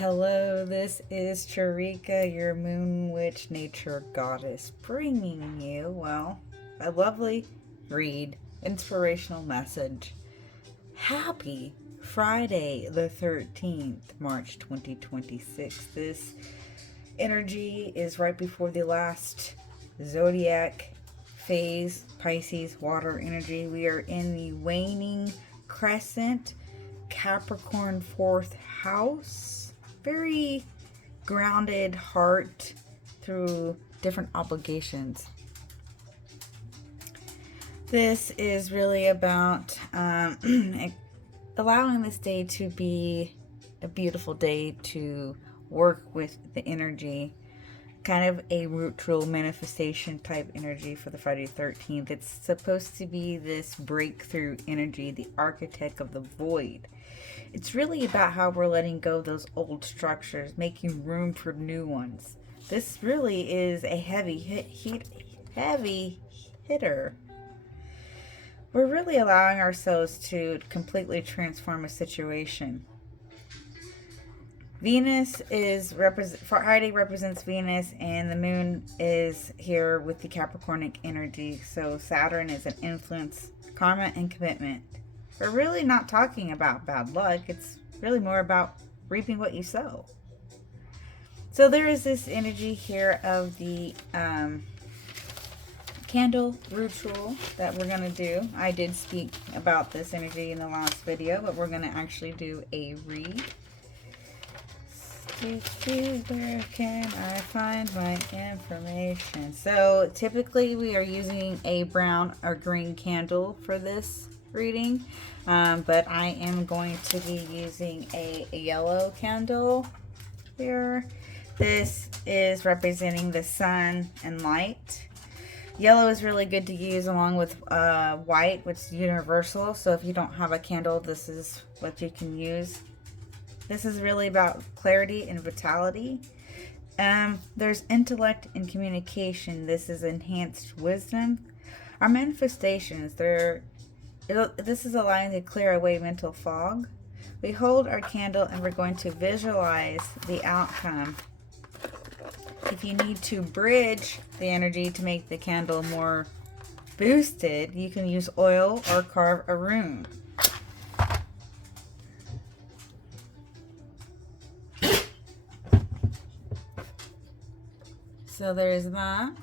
Hello, this is Charika, your moon witch nature goddess, bringing you, well, a lovely read, inspirational message. Happy Friday the 13th, March 2026. This energy is right before the last zodiac phase, Pisces water energy. We are in the waning crescent, Capricorn fourth house. Very grounded heart through different obligations. This is really about allowing this day to be a beautiful day to work with the energy. Kind of a ritual manifestation type energy for the Friday the 13th. It's supposed to be this breakthrough energy, the architect of the void. It's really about how we're letting go of those old structures, making room for new ones. This really is a heavy hitter. We're really allowing ourselves to completely transform a situation. Venus is Friday represents Venus, and the moon is here with the Capricornic energy. So Saturn is an influence, karma, and commitment. We're really not talking about bad luck. It's really more about reaping what you sow. So there is this energy here of the candle ritual that we're going to do. I did speak about this energy in the last video, but we're going to actually do a read. Where can I find my information? So typically we are using a brown or green candle for this reading, but I am going to be using a yellow candle here. This is representing the sun and light. Yellow is really good to use along with white, which is universal. So if you don't have a candle, this is what you can use. This is really about clarity and vitality. There's intellect and communication. This is enhanced wisdom. Our manifestations, this is allowing to clear away mental fog. We hold our candle and we're going to visualize the outcome. If you need to bridge the energy to make the candle more boosted, you can use oil or carve a rune. So there's that.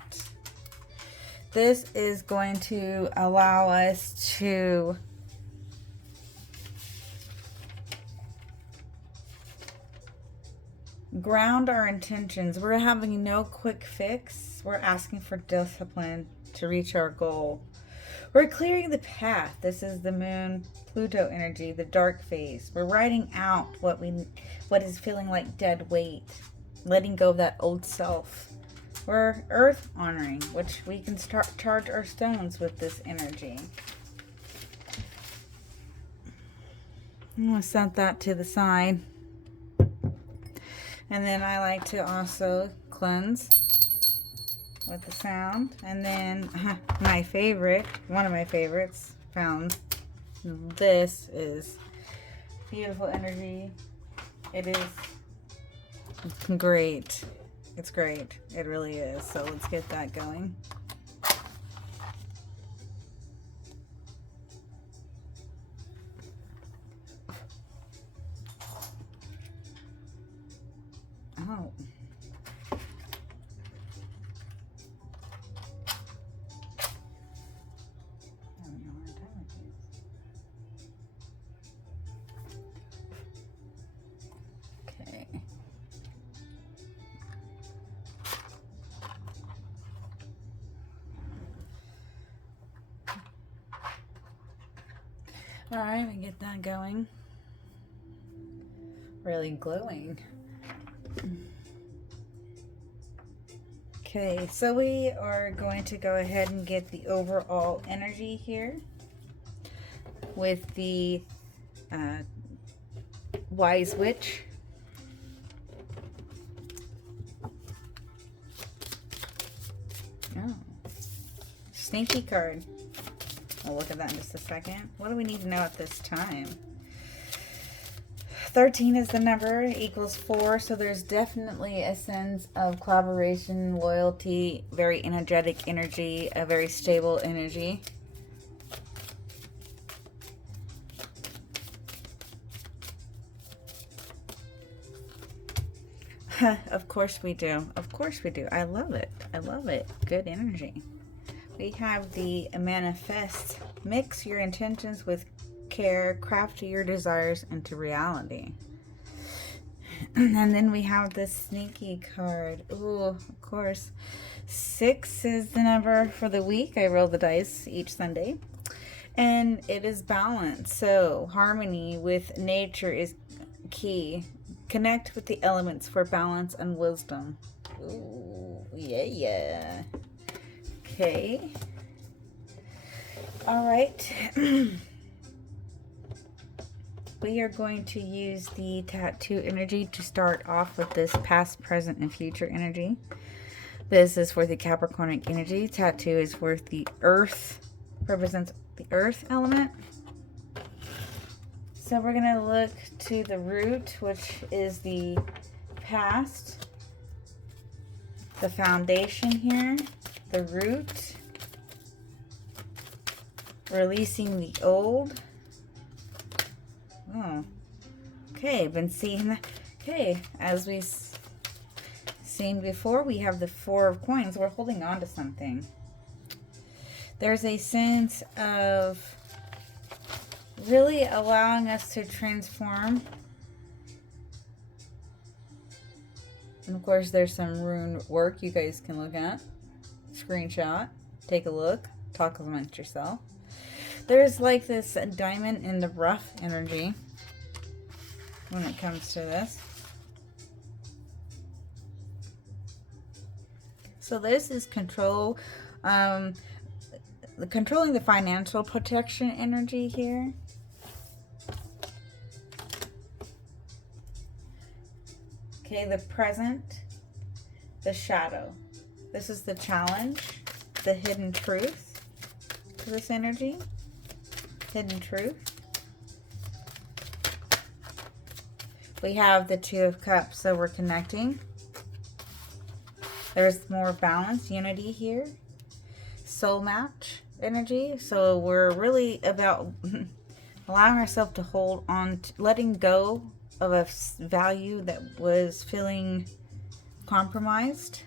This is going to allow us to ground our intentions. We're having no quick fix. We're asking for discipline to reach our goal. We're clearing the path. This is the moon Pluto energy, the dark phase. We're writing out what is feeling like dead weight, letting go of that old self. We're earth honoring, which we can start charge our stones with this energy. I'm going to set that to the side. And then I like to also cleanse with the sound. And then my favorite, one of my favorites, found this is beautiful energy. It is great. It's great. It really is. So let's get that going. Oh. Okay. All right, we get that going. Really glowing. Okay, so we are going to go ahead and get the overall energy here with the Wise Witch. Oh, sneaky card. We'll look at that in just a second. What do we need to know at this time? 13 is the number, equals 4, so there's definitely a sense of collaboration, loyalty, very energetic energy, a very stable energy. Of course we do. Of course we do. I love it. I love it. Good energy. We have the manifest. Mix your intentions with care. Craft your desires into reality. And then we have the sneaky card. Ooh, of course. 6 is the number for the week. I roll the dice each Sunday. And it is balance. So harmony with nature is key. Connect with the elements for balance and wisdom. Ooh, yeah. Okay. All right. We are going to use the tattoo energy to start off with this past, present, and future energy. This is for the Capricornic energy. Tattoo is for the earth, represents the earth element. So we're going to look to the root, which is the past, the foundation here, the root, releasing the old. Oh, okay, been seeing that. Okay, as we've seen before, we have the 4 of coins. We're holding on to something. There's a sense of really allowing us to transform. And of course, there's some rune work you guys can look at. Screenshot, take a look, talk amongst yourself. There's like this diamond in the rough energy when it comes to this. So this is control, controlling the financial protection energy here. Okay, the present, the shadow. This is the challenge, the hidden truth to this energy. Hidden truth. We have the 2 of Cups, so we're connecting. There's more balance, unity here. Soul match energy. So we're really about allowing ourselves to hold on, letting go of a value that was feeling compromised.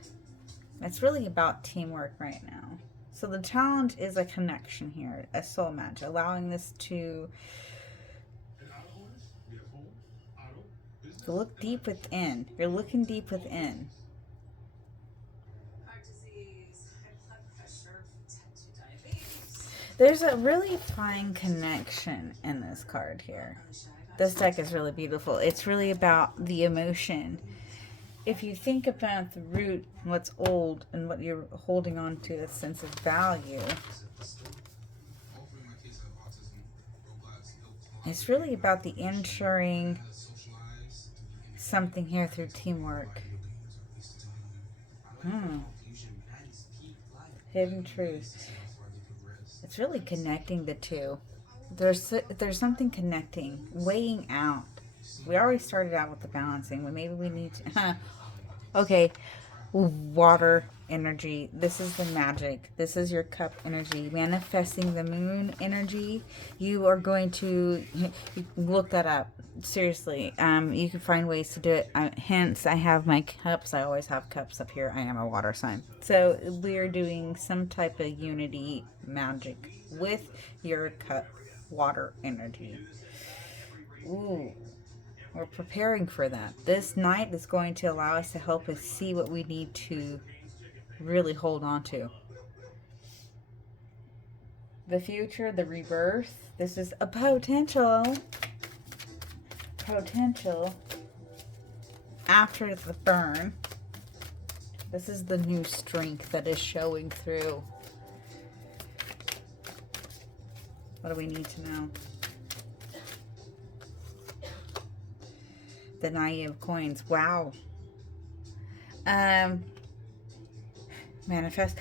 It's really about teamwork right now. So the challenge is a connection here, a soul match, allowing this to look deep within. You're looking deep within. There's a really fine connection in this card here. This deck is really beautiful. It's really about the emotion. If you think about the root, what's old, and what you're holding on to, a sense of value, it's really about the ensuring something here through teamwork. Hidden truth. It's really connecting the two. There's something connecting, weighing out. We already started out with the balancing, but maybe we need to... Okay, water energy. This is the magic. This is your cup energy. Manifesting the moon energy. You are going to... look that up. Seriously. You can find ways to do it. Hence, I have my cups. I always have cups up here. I am a water sign. So, we are doing some type of unity magic with your cup water energy. Ooh. We're preparing for that. This night is going to allow us to help us see what we need to really hold on to. The future, the rebirth. This is a potential after the burn. This is the new strength that is showing through. What do we need to know? The Knight of Coins. Wow. Manifest.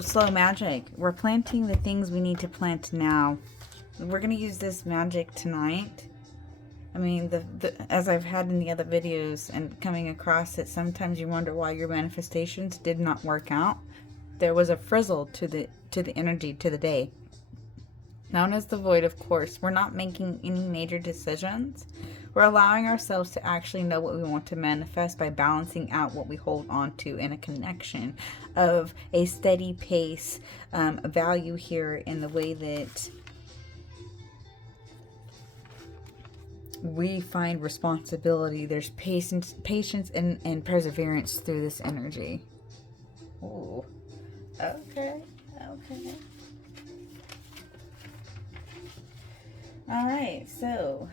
Slow magic. We're planting the things we need to plant now. We're going to use this magic tonight I mean, as I've had in the other videos and coming across it, sometimes you wonder why your manifestations did not work out. There was a frizzle to the energy, to the day. Known as the void, of course. We're not making any major decisions. We're allowing ourselves to actually know what we want to manifest by balancing out what we hold on to in a connection of a steady pace, value here in the way that we find responsibility. There's patience and perseverance through this energy. Oh, okay. All right, so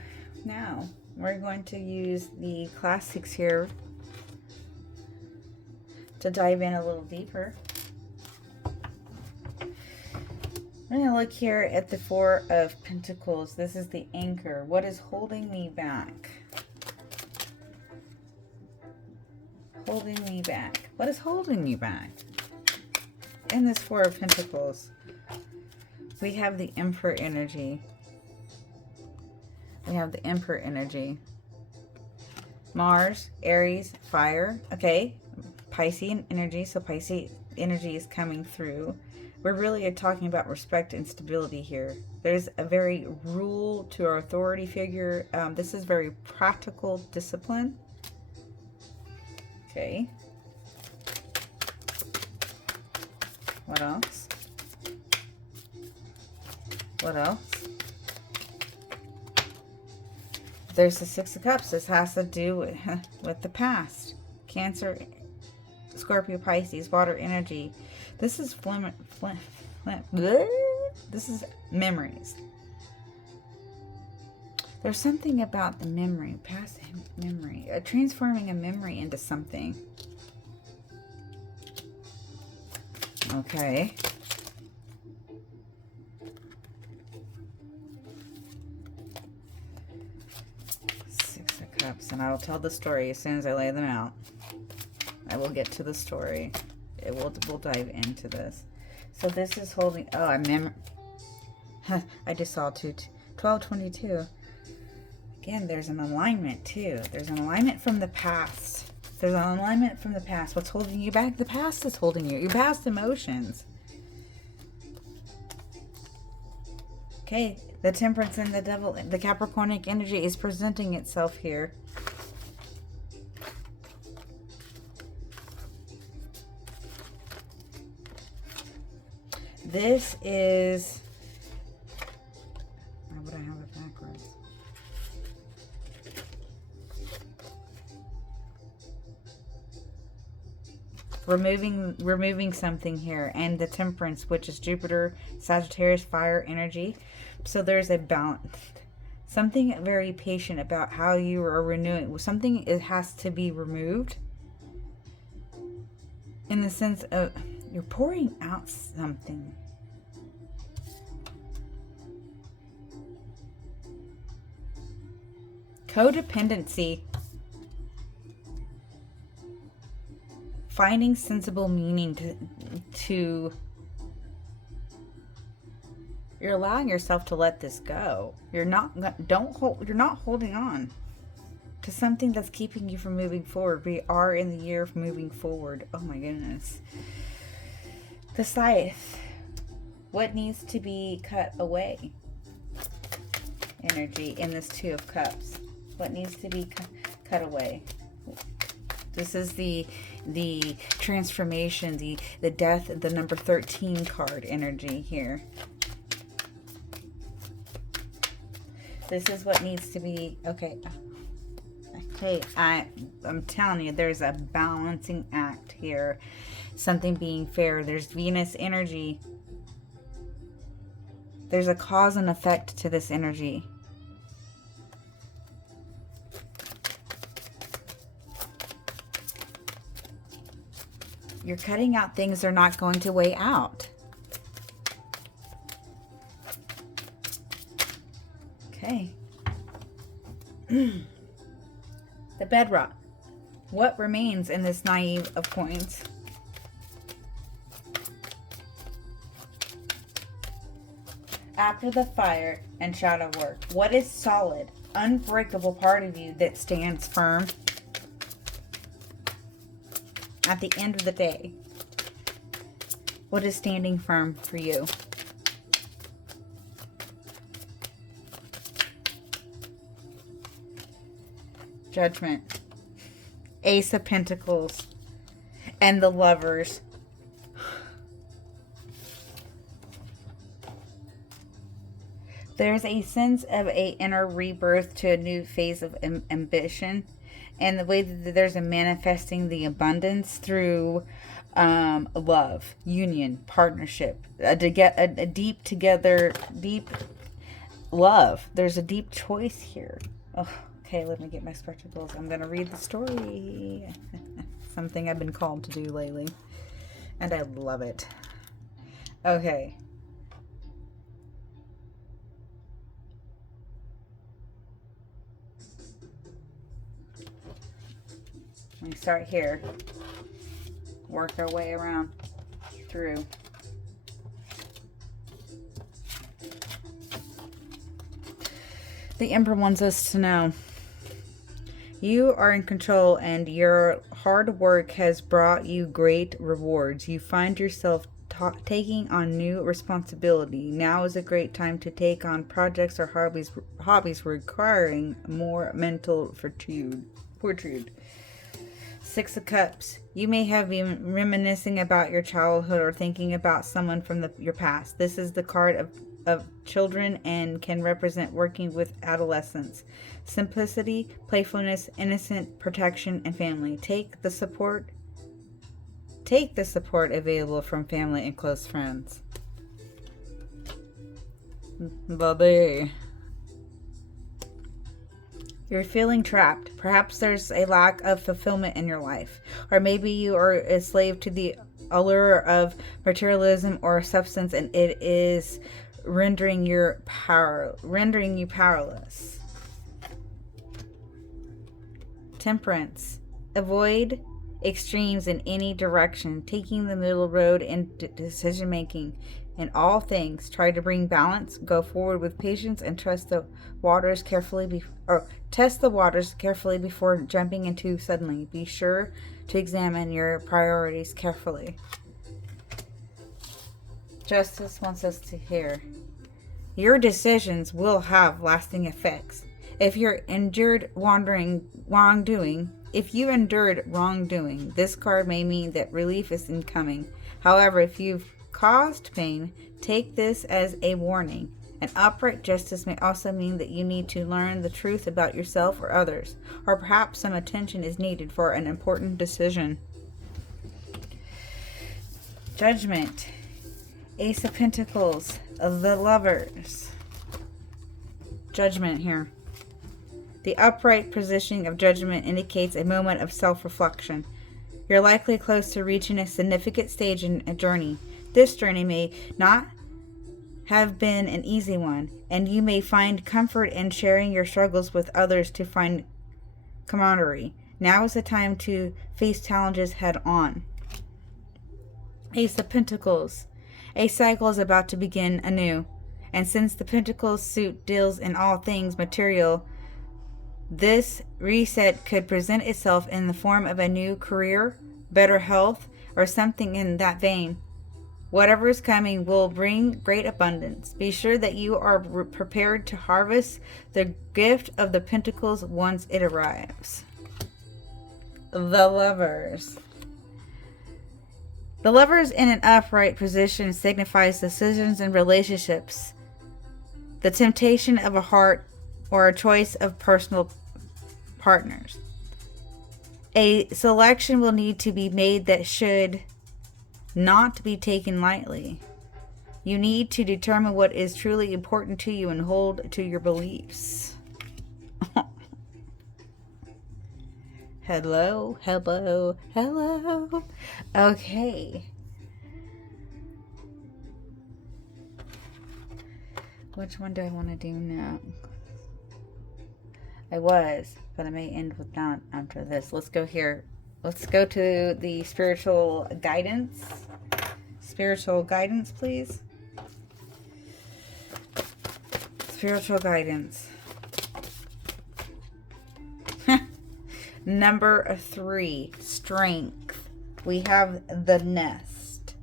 now we're going to use the classics here to dive in a little deeper. I'm going to look here at the Four of Pentacles. This is the anchor. What is holding me back? Holding me back. What is holding you back? In this Four of Pentacles, we have the Emperor energy. We have the Emperor energy. Mars, Aries, fire. Okay. Piscean energy. So Piscean energy is coming through. We're really talking about respect and stability here. There's a very rule to our authority figure. This is very practical discipline. Okay. What else? What else? There's the Six of Cups. This has to do with the past. Cancer, Scorpio, Pisces, water energy. This is this is memories. There's something about the memory, past memory, transforming a memory into something. Okay. And I will tell the story as soon as I lay them out. I will get to the story. We'll dive into this. So this is holding. Oh, I remember. I just saw 1222. Again, there's an alignment too. There's an alignment from the past. There's an alignment from the past. What's holding you back? The past is holding you. Your past emotions. Okay, the Temperance and the Devil, the Capricornic energy is presenting itself here. This is, why would I have it backwards? Removing something here, and the Temperance, which is Jupiter, Sagittarius, fire energy. So there's a balance, something very patient about how you are renewing something. It has to be removed in the sense of you're pouring out something. Codependency. Finding sensible meaning to you're allowing yourself to let this go. You're not holding on to something that's keeping you from moving forward. We are in the year of moving forward. Oh my goodness. The Scythe. What needs to be cut away? Energy in this Two of Cups. What needs to be cut away? This is the transformation, the death, the number 13 card energy here. This is what needs to be, okay. Okay, I'm telling you, there's a balancing act here. Something being fair. There's Venus energy. There's a cause and effect to this energy. You're cutting out things that are not going to weigh out. Okay. The bedrock. What remains in this Nine of Coins? After the fire and shadow work, what is solid? unbreakable part of you that stands firm at the end of the day. What is standing firm for you? Judgment. Ace of Pentacles. And the Lovers. There's a sense of an inner rebirth to a new phase of ambition. And the way that there's a manifesting the abundance through love, union, partnership, a deep together, deep love. There's a deep choice here. Oh, okay, let me get my spectacles. I'm going to read the story. Something I've been called to do lately. And I love it. Okay. We start here. Work our way around through. The Emperor wants us to know you are in control and your hard work has brought you great rewards. You find yourself taking on new responsibility. Now is a great time to take on projects or hobbies requiring more mental fortitude. Six of Cups. You may have been reminiscing about your childhood or thinking about someone from your past. This is the card of children and can represent working with adolescents. Simplicity, playfulness, innocent protection, and family. Take the support available from family and close friends. Bye-bye. You're feeling trapped. Perhaps there's a lack of fulfillment in your life. Or maybe you are a slave to the allure of materialism or substance and it is rendering you powerless. Temperance. Avoid extremes in any direction, taking the middle road in decision making. In all things, try to bring balance, go forward with patience, and test the waters carefully before jumping in too suddenly. Be sure to examine your priorities carefully. Justice wants us to hear. Your decisions will have lasting effects. If you endured wrongdoing, this card may mean that relief is incoming. However, if you've caused pain, take this as a warning. An upright justice may also mean that you need to learn the truth about yourself or others, or perhaps some attention is needed for an important decision. Judgment. Ace of Pentacles. The Lovers. Judgment here. The upright positioning of judgment indicates a moment of self-reflection. You're likely close to reaching a significant stage in a journey. This journey may not have been an easy one, and you may find comfort in sharing your struggles with others to find camaraderie. Now is the time to face challenges head on. Ace of Pentacles. A cycle is about to begin anew, and since the Pentacles suit deals in all things material, this reset could present itself in the form of a new career, better health, or something in that vein. Whatever is coming will bring great abundance. Be sure that you are prepared to harvest the gift of the Pentacles once it arrives. The Lovers. The Lovers in an upright position signifies decisions and relationships, the temptation of a heart, or a choice of personal partners. A selection will need to be made that should not be taken lightly. You need to determine what is truly important to you and hold to your beliefs. Hello, hello, hello. Okay. Which one do I want to do now? But I may end with that after this. Let's go here. Let's go to the spiritual guidance. Spiritual guidance, please. Spiritual guidance. Number 3, strength. We have the nest.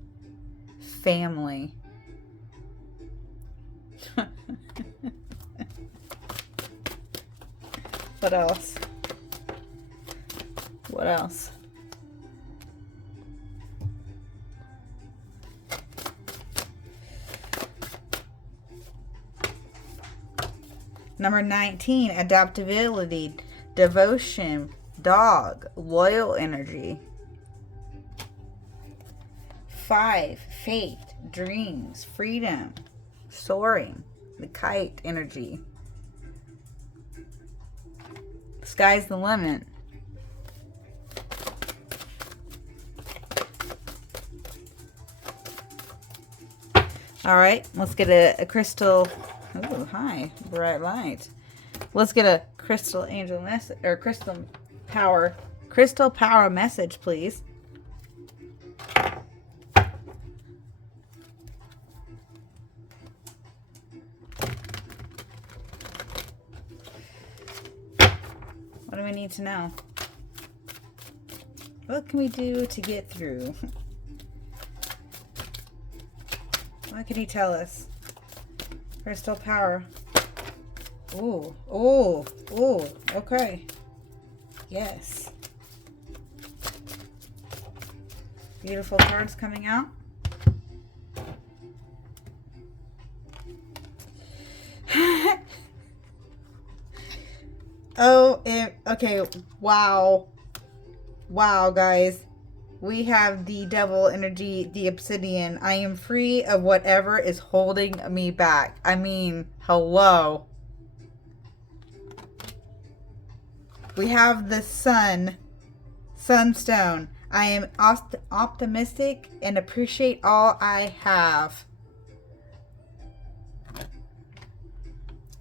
Family. What else? What else? Number 19, adaptability, devotion, dog, loyal energy. 5, faith, dreams, freedom, soaring, the kite energy. Sky's the limit. All right, let's get a crystal. Oh, hi, bright light. Let's get a crystal angel message, or crystal power message, please. What do we need to know? What can we do to get through? What can he tell us? Crystal power. Ooh, ooh, ooh, okay. Yes. Beautiful cards coming out. Oh, okay, wow. Wow, guys. We have the devil energy, the obsidian. I am free of whatever is holding me back. I mean, hello. We have the sunstone. I am optimistic and appreciate all I have.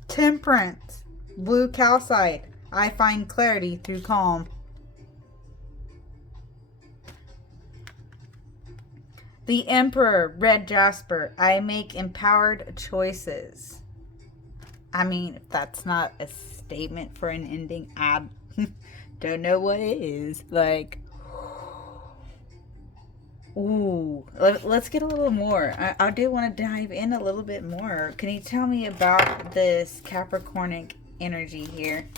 Temperance, blue calcite. I find clarity through calm. The Emperor, red jasper. I make empowered choices. I mean, if that's not a statement for an ending, I don't know what it is. Like, ooh, let's get a little more. I do want to dive in a little bit more. Can you tell me about this Capricornic energy here?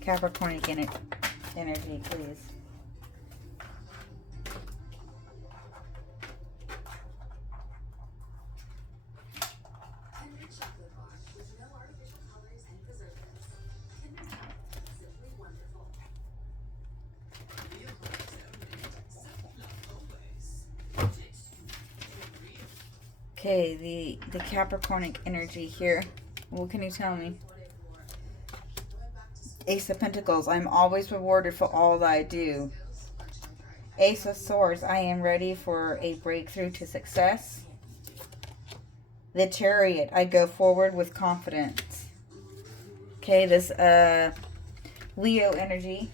Capricornic energy, please. Okay, the Capricornic energy here. What can you tell me? Ace of Pentacles. I'm always rewarded for all that I do. Ace of Swords. I am ready for a breakthrough to success. The Chariot. I go forward with confidence. Okay, this Leo energy.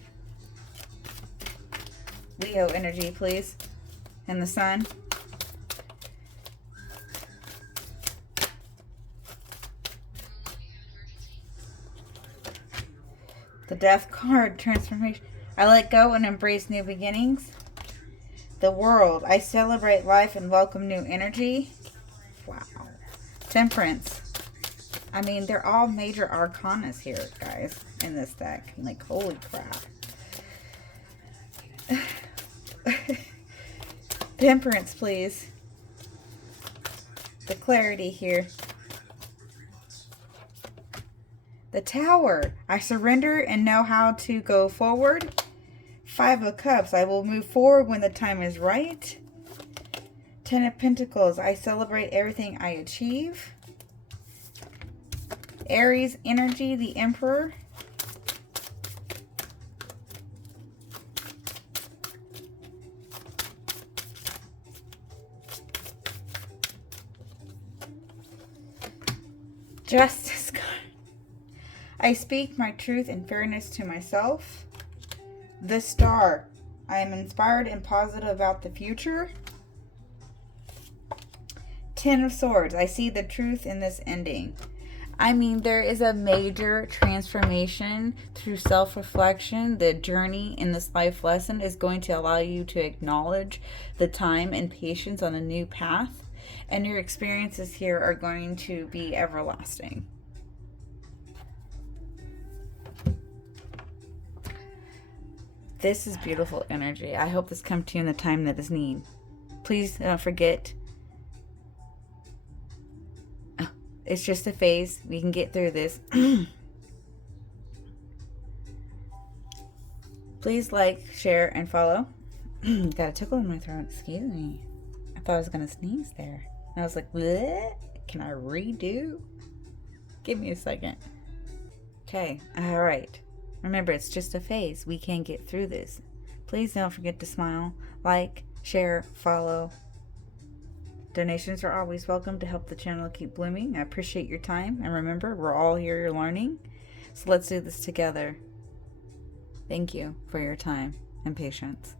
Leo energy, please. And the Sun. The Death card, transformation. I let go and embrace new beginnings. The World. I celebrate life and welcome new energy. Wow. Temperance. I mean, they're all major arcanas here, guys, in this deck. Like, holy crap. Temperance, please. The clarity here. The Tower. I surrender and know how to go forward. 5 of Cups. I will move forward when the time is right. 10 of Pentacles. I celebrate everything I achieve. Aries energy. The Emperor. Justice card. I speak my truth and fairness to myself. The Star. I am inspired and positive about the future. 10 of Swords. I see the truth in this ending. I mean, there is a major transformation through self reflection. The journey in this life lesson is going to allow you to acknowledge the time and patience on a new path, and your experiences here are going to be everlasting. This is beautiful energy. I hope this comes to you in the time that is need. Please don't forget, it's just a phase. We can get through this. Please like, share, and follow. Got a tickle in my throat. Excuse me. I thought I was going to sneeze there. And I was like, what? Can I redo? Give me a second. Okay. All right. Remember, it's just a phase. We can get through this. Please don't forget to smile, like, share, follow. Donations are always welcome to help the channel keep blooming. I appreciate your time. And remember, we're all here learning. So let's do this together. Thank you for your time and patience.